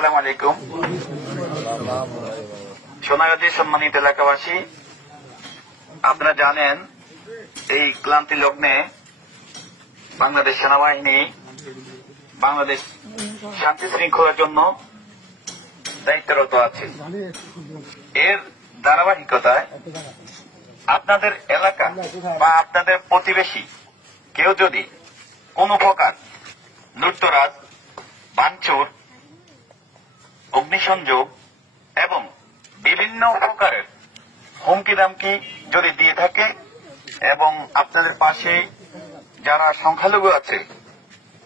আসসালামু আলাইকুম। সোনাগাজী সম্মানিত এলাকাবাসী, আপনারা জানেন এই ক্লান্তি লগ্নে বাংলাদেশ সেনাবাহিনী বাংলাদেশ শান্তি শৃঙ্খলার জন্য দায়িত্বরত আছে। এর ধারাবাহিকতায় আপনাদের এলাকা বা আপনাদের প্রতিবেশী কেউ যদি কোন প্রকার লুটতরাজ, ভাঙচুর, অগ্নিসংযোগ এবং বিভিন্ন প্রকারের হুমকি দামকি যদি দিয়ে থাকে এবং আপনাদের পাশে যারা সংখ্যালঘু আছে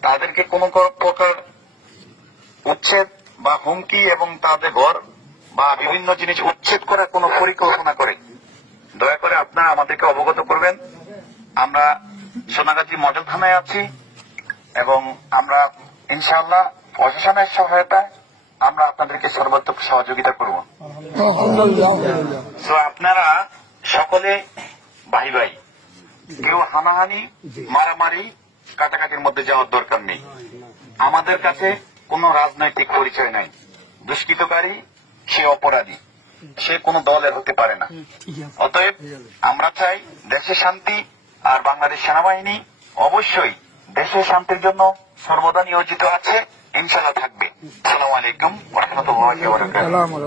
তাদেরকে কোন প্রকার উচ্ছেদ বা হুমকি এবং তাদের ঘর বা বিভিন্ন জিনিস উচ্ছেদ করার কোন পরিকল্পনা করে, দয়া করে আপনারা আমাদেরকে অবগত করবেন। আমরা সোনাগাজী মডেল থানায় আছি এবং আমরা ইনশাআল্লাহ প্রশাসনের সহায়তায় আমরা আপনাদেরকে সর্বাত্মক সহযোগিতা করব। তো আপনারা সকলে ভাই ভাই, কেউ হানাহানি, মারামারি, কাটাকাটির মধ্যে যাওয়ার দরকার নেই। আমাদের কাছে কোনো রাজনৈতিক পরিচয় নাই। দুষ্কৃতকারী সে অপরাধী, সে কোনো দলের হতে পারে না। অতএব আমরা চাই দেশে শান্তি, আর বাংলাদেশ সেনাবাহিনী অবশ্যই দেশের শান্তির জন্য সর্বদা নিয়োজিত আছে, ইনশাআল্লাহ থাকবে। আসসালামু আলাইকুম ওয়া রাহমাতুল্লাহি ওয়া বারাকাতুহু।